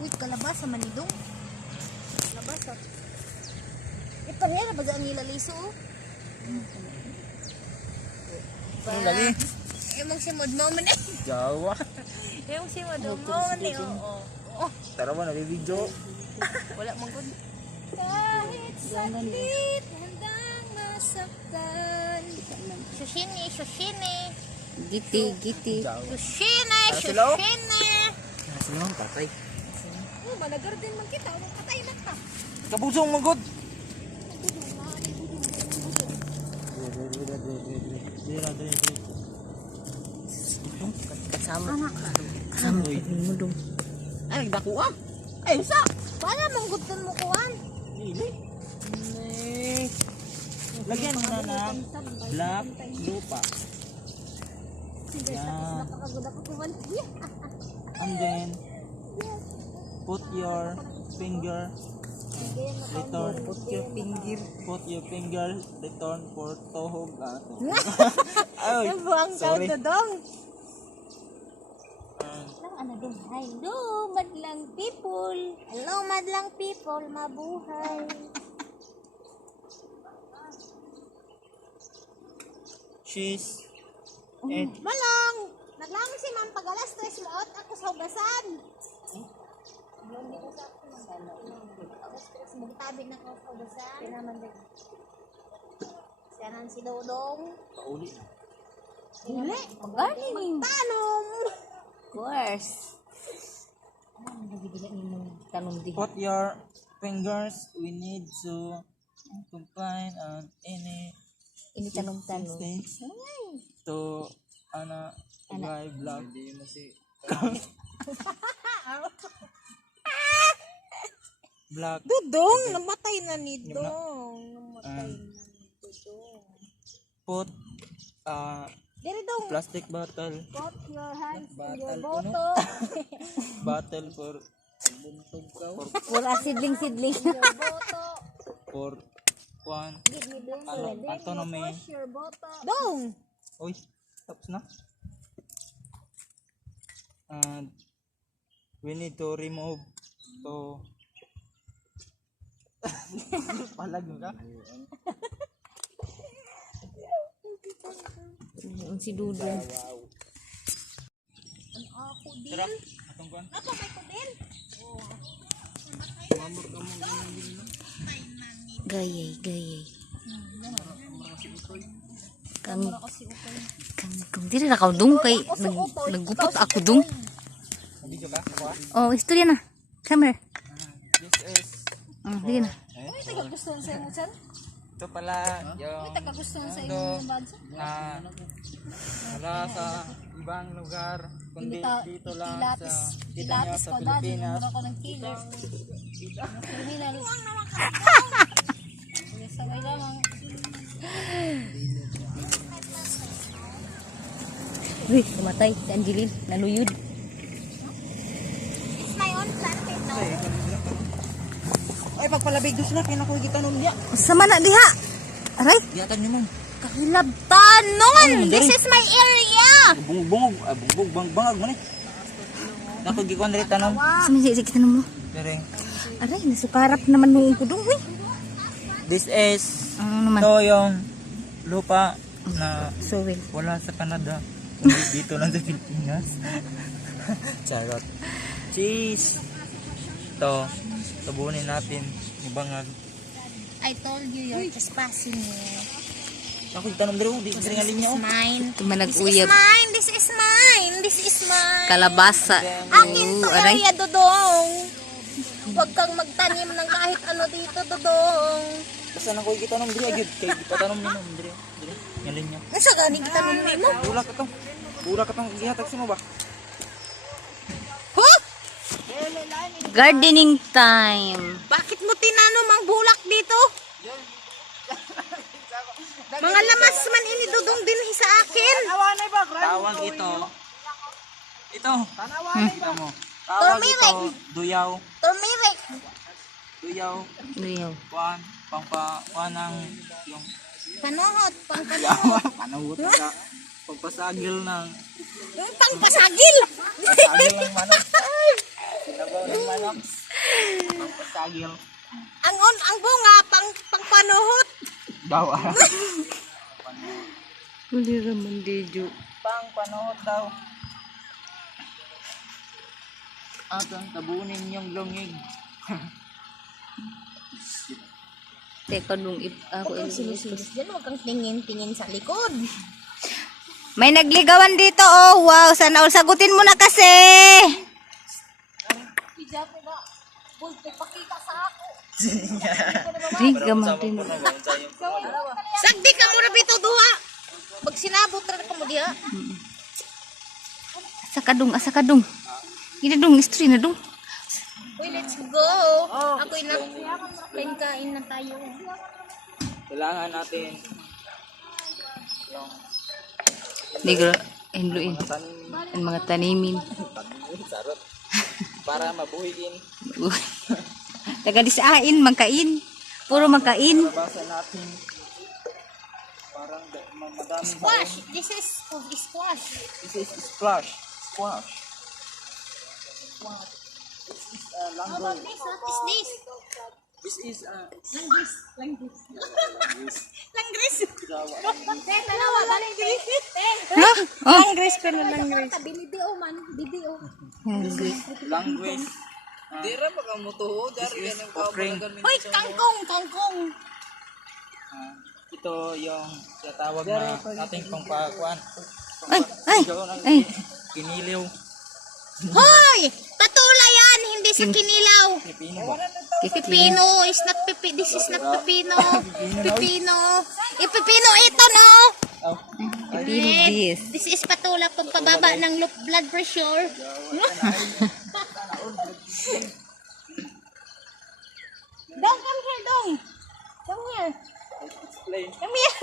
Uy, kalabasa manidong. Kalabasa. Ipanera ba ang ilaliso? Ano lagi? Emang si Mod mo man eh. Jawa. Emang si Mod mo man eh. Oo. Tara ba, nabibidyo? Wala mong good. Kahit sakit, handang masaktan. Sushini, sushini. Giti. Sushini, Sila, oh. sushini. Sila ang patay. Oh, malagar din man kita. Huwag patay na ka. Kabusong magod. Kasama. Kasama mo dong. Ay, nagdako ah. Ay, usa. Para manggutan mo kuhan. Dili. Lagyan mo na ng black lupa. Yan. Nakakagod ako kuhan. And then, put your finger. Return. Put your finger. Return for tohog. Ay, Ang buwang sorry. tawag dong. Ano dong? Hello, madlang people. Hello, madlang people. Mabuhay. Cheese. And Malong! Naglang si Ma'am pag alas 3 mo out ako sa hugasan. Hindi ko sa ako. Alas 3 mo tabi na ako sa hugasan. Pinaman din. Siyanan si Dodong. pauli. Hindi. Magaling. Magtanom. Of course. Ano nagibigay mo tanong di? Put your fingers. We need to combine on any Ini tanong-tanong. things to live vlog. Hindi mo si vlog. Dodong, namatay na ni Dong. Namatay na ni Dodong. Put Dere Dong. plastic bottle Put your hands in your Batal, boto. bottle for Wala sidling-sidling. Your boto. for one. Give me Dong. Autonomy. Push your boto. Dong. Uy, tapos na. And we need to remove to palag mo ka. Yung si Dudong. Ako din. Tara, atong kuan. Ako may ko din. Gayay. Kang Ako si Utoy. kang diri na ka dong kay naggupot ako dong. Video ka? Kuha. Oh, istorya na. Come here. This is Sige na. Uy, tagagustuhan sa inyo, Chan. ito pala yung Uy, tagagustuhan sa inyo ng bansa. na wala sa ibang lugar kundi dito lang sa dito nyo Pilates sa ko dad. Pilipinas. Mura ko ng killer. Criminal. Sabay lamang. Uy, namatay si Angeline, nanuyod. It's my own planted now. Ay, pagpalabig doon sila, kinakukita nun diya. Sama na diha. Aray, Giyatan nyo mong. Kahilabtan nun! This is my area! Bungog, bangag mo ni. Nakugikuan rin tanong. sumisik kita mo. Pero Aray, nasukarap naman nung kudong. Uy, this is ano naman? ito yung lupa na Soil. wala sa Canada. Kundi dito lang sa Pilipinas. Charot. Cheese. Ito. Tabunin natin yung bangag. I told you you're trespassing me. Ako itanong dito, di ko nga linya. Mine. This is Tumanag-uyab. mine. This is mine. This is mine. Kalabasa. Akin to Aray. area, Dodong. Huwag kang magtanim ng kahit ano dito, Dodong. Basta nang ko itanong dito, agad. Kaya ipatanong nyo dito. Yung linya. Nasa gani kita nun mo? Bulak ka to. Bulak ka tong ihatag mo ba? Huh? Gardening time. Bakit mo tinanong ang bulak dito? Mga lamas man ini Dodong din sa akin. Tawag ito. Ito. Kita mo. Tawag ito. Turmeric. Duyaw. Turmeric. Duyaw. Luyaw. Kuan. Kuan ng yung Panuhot. panawot ka. Pagpasagil ng Yung pangpasagil. pasagil ng manok. Sinabaw ng manok. Pang pasagil. Ang bunga pang panuhot. Daw Uli raman dejo. Pang panuhot daw. Atong tabunin yung lungig. Teka nung ako Sinis-sinis dyan, huwag kang tingin-tingin sa likod. May nagligawan dito, oh. Wow, sana all sagutin mo na kasi. Pidya ko na. Bulto, pakita sa ako. Riga man din. Sagdi ka mura bito duha. Pag sinabot ra ka mo diha. Asa kadung. Ina dong, istri na dong. Uy, let's go. Ako kain na tayo. Kailangan natin Negro, hinluin. tanim Ang mga tanimin. sarot para mabuhiin. Taga-disain, magkain. Puro magkain. Basa natin parang madami Squash. This is squash. This is squash. This is How about this? What is this? This is Langgris. Dalawa, langgris. Ha? Oh. Langgris pero langgris. Bidio man, bidio. language. Dira pa ka mo to, dari yan yung kaupalagan. Uy, kangkong. Ito yung tatawag na ating pangpakuan. Ay. Kiniliw. Hoy! Patula yan, hindi sa kinilaw. Pipino ba? Pipino is not pipi. This is not pipino. Pipino. Pipino ito, no? Oh. This. This is patula pagpababa ng blood pressure. Dong, come here, Dong. Come here. Explain. Come here.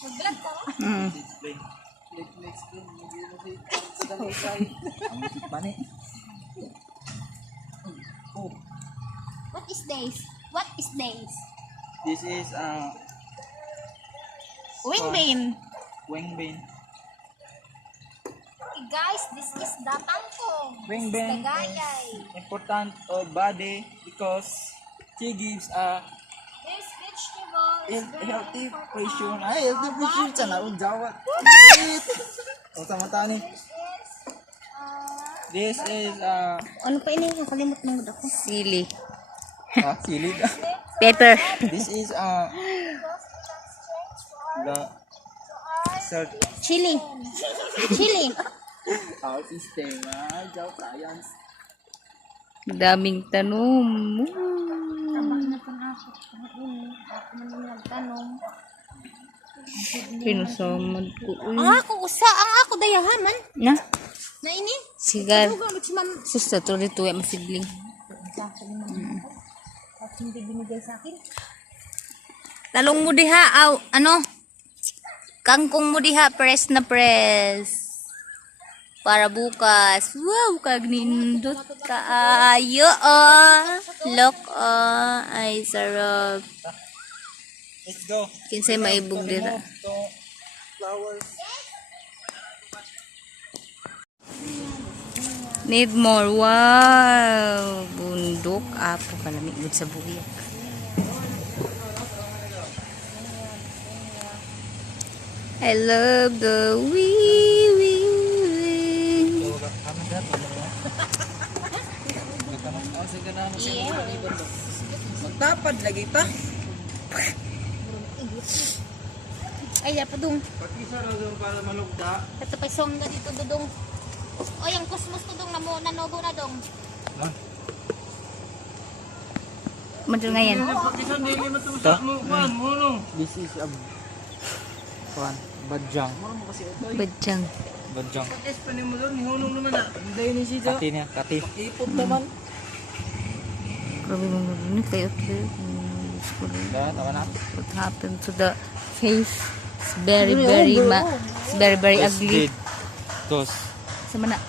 Mag-vlog ka? Explain. Ang musik pa ni. Oh, What is this? What is this? this is Wingbane. wingbane. Okay, guys, this is the tangkong. Wingbane. Tagayay. Important of body because she gives a This vegetable is very healthy important. pressure. Ay, healthy pressure sa naon jawat. O sama tani. This is Ano pa ini? Nakalimot ng gudak ko. Sili. silid. Pepper. This is the third Chili. Chili. our system. Jaw science. Daming tanom. Tama na pang ako. Ako man nagtanong. Pinusamad ko. Ang ako usa, ang ako dayahaman. Na? Na ini? Sigar. Huwag mo si ma'am. Susta to dito ay masidling. At hindi binigay sa akin. Talong mo diha, ano? Kangkong mo diha, press na press. Para bukas. Wow, kagnindot kaayo, Look, ay sarap. Let's go. Kinsay maibog dira. So, flowers. Need more. Wow. Bundok. Apo kalamig gud sa buyak. I love the wee wee wee. Magtapad lagi pa. Ay, dapat dong. Pag-isa na doon para malugda. Ito pa song na dito dudong. O, yung kusmus to dong nanobo na dong. Madul nga yan. Ito? This is a badyang. Badyang. Badyang. Yes, panin mo doon, nihunong naman na. Hindi ni si Jo. Kati niya, kati. Ipot naman. Grabe mong narinig kayo. Tawa na. What happened to the face? It's very, very It's ugly. dead. Tos. Sama na.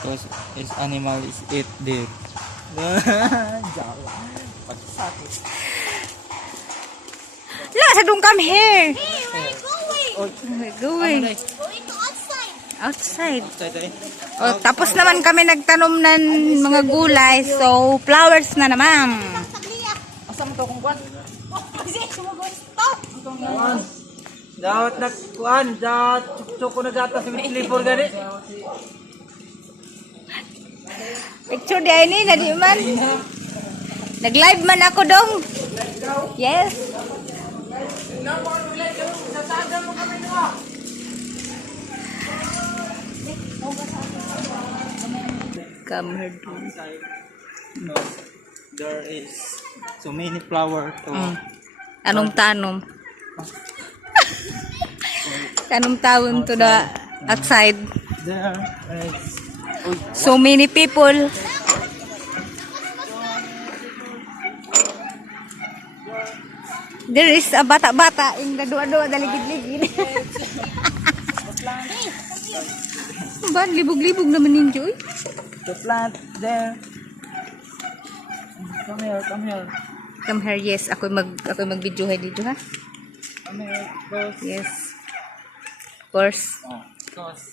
Tos is animal is it dead. Jawa. Pagsakit. La, sa dong come here. Hey, where are you going? We're going. Going to outside. Outside. Outside eh. O, tapos naman kami nagtanom ng mga gulay. So, flowers na naman. Tagliya. Asa mo to kung kwan? Kasi sumugusto. Dapat nagkuhan, dapat tsuk-tsuk ko nagata sa flipper gani. Picture di ini, na di man. Nag-live man ako dong. Yes. Come here, dude. No. There is so many flower to Anong tanom? Anong tawon to the outside? there is So many people. There is a bata-bata in the dua-dua daligid-ligid. Ba, libog-libog naman ninyo eh. the plant there. Come here, come here. Come here, yes. Ako mag-video dito ha. Come here, those Yes. Of course. those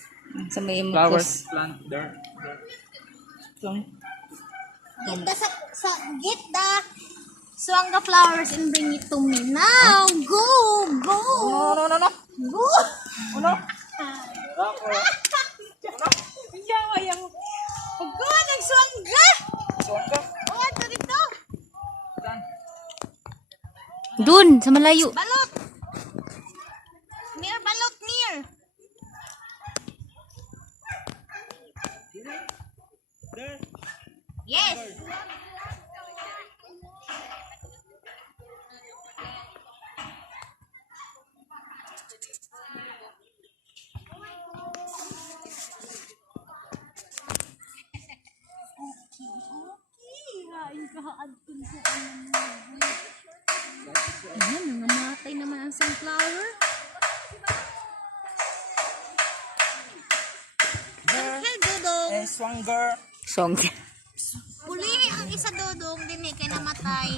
Sa may flowers plant there. So, Get the get the swanga flowers and bring it to me now. Go, go. no. Go. Ano? Yawa yang. Go, nagswangga. Swangga. Oh, ito dito. Dun, sa malayo. Balot. Near balot, near. There. Yes. Ayan, nangamatay naman ang sunflower. Hey, Dodong. Swanger. Song. Puli ang isa, Dodong. Dini kay namatay.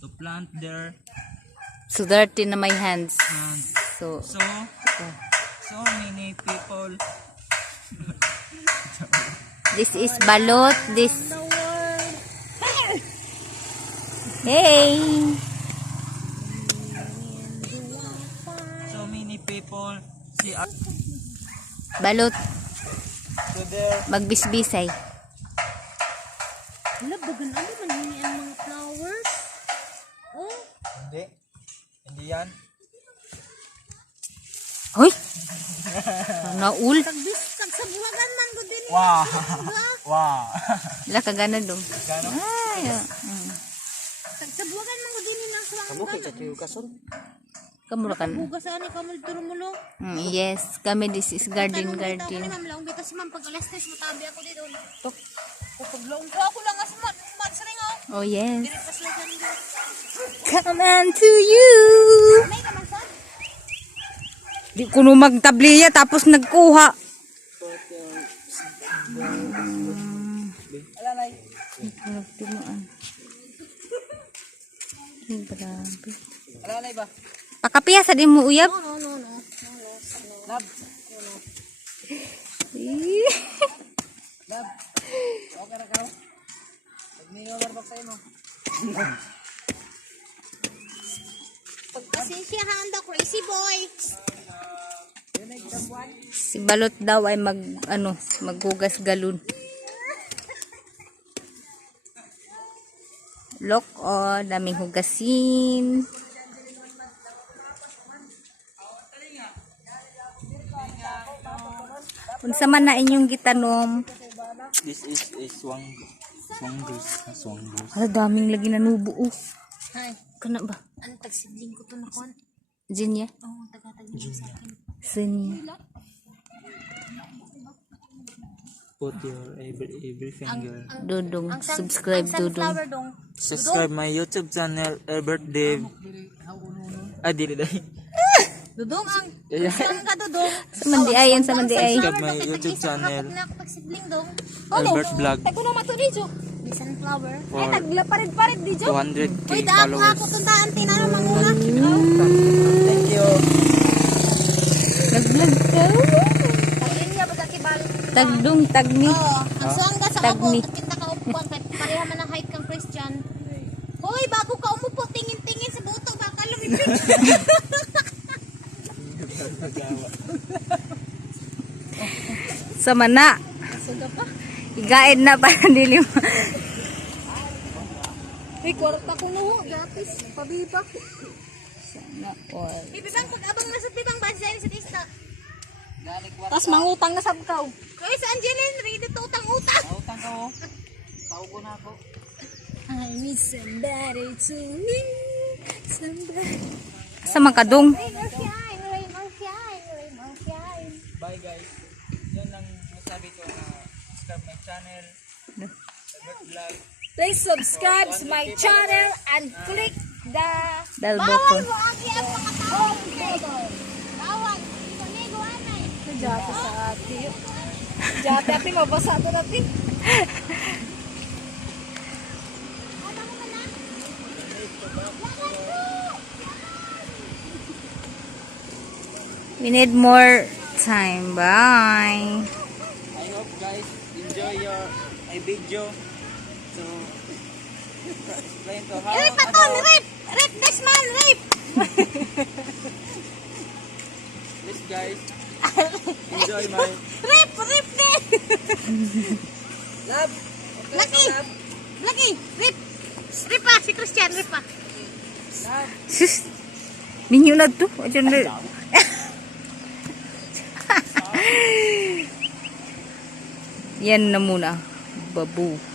To plant there So dirty na my hands. and So, so many people. this is balot. This. Hey. So many people see us Balot. to there. Magbisbisay. Wala, bagan ano man hini ang mga flowers. Oh, Hindi yan. Hoy. Naul. kag sa buhagan man ko din. Wow. Wow. Wala ka gana dong. Gano? Ay. Kag sa buhagan man ko din nang swanga. Kamura ka na. Bugas ani kamul turumulo. Yes. Kami this is garden. Ako ni ma'am laong bitaw si ma'am pag alas 3 matabi ako dito. Kapag laong ko ako lang as mat sa ringo. Oh yes. Dire pas lang dito. Come on to you. May ka man sa? Di ko no magtabliya tapos nagkuha. Nagtimaan. Ay, grabe. Alalay ba? Pakapiya sa di mo uyab. No. Lab. Eh. Lab. Okay na ka. Pag-niwalarbak sa'yo mo. Pagpasensyahan daw crazy boy. Si Balot daw ay maghugas galon. Look, oh, daming hugasin. Unsa man na inyong gitanom? This is a swangus. Hala, daming lagi nanubo. Oh. Hay, Kana ba? ang tagsidling ko to na kon. Jinya? Oh, taga-tagli sa akin. Sinya. Put your every finger. Dudong. Subscribe, Dudong. Sunflower dong. Subscribe my YouTube channel, Albert Dave. Ah, dili dahi. Dudong ang Yeah. ang ka dudong. Sa mandiayan, sa mandiay. Subscribe my YouTube channel, Na tagsidling dong. Albert Vlog. Kuno mato dito. Di sunflower. For Parid-parid dito. 200k Uy, ako followers. tuntaan tinalo manguna. Thank you. Nag-vlog ka. Tagin niya ba Tagdung, tagni. Oo, ang suwangga sa Tagni. abo, kita ka upuan, pareha man ang height kang Christian. Hoy, bago ka umupo, tingin-tingin sa buto, baka lumipit. Sa mana. Igaid na para dili mo. Hey, kwarta ko no, gratis, pabibak. Sana all. Bibang, pag-abang na sa bibang, basa sa tista. Tapos mangutang na sabkaw. Hoy, sa Angeline, ready to utang-utang. Utang ka oh. Paugo na ako. I need somebody to need somebody. Sa makadung. Rain or shine, rain or shine, rain or shine. Bye guys. Yan lang masabi ko na subscribe my channel. Favorite vlog. Please subscribe to my channel and click the bell Bawal button. mo ang iyang mga taong bawal. Sonigo anay. Jati sa ati. Jati ati, mabasa ito natin. Ano mo na? We need more time. Bye. I hope guys enjoy your my video. So explain to how Rip aton, rip! Rip this man, rip! please guys enjoy my Rip, rip this! love. Lucky! Lucky, rip! Rip pa, si Christian, rip pa. Sus. Ninyo na to. Ayan na. Yan na muna. Babu.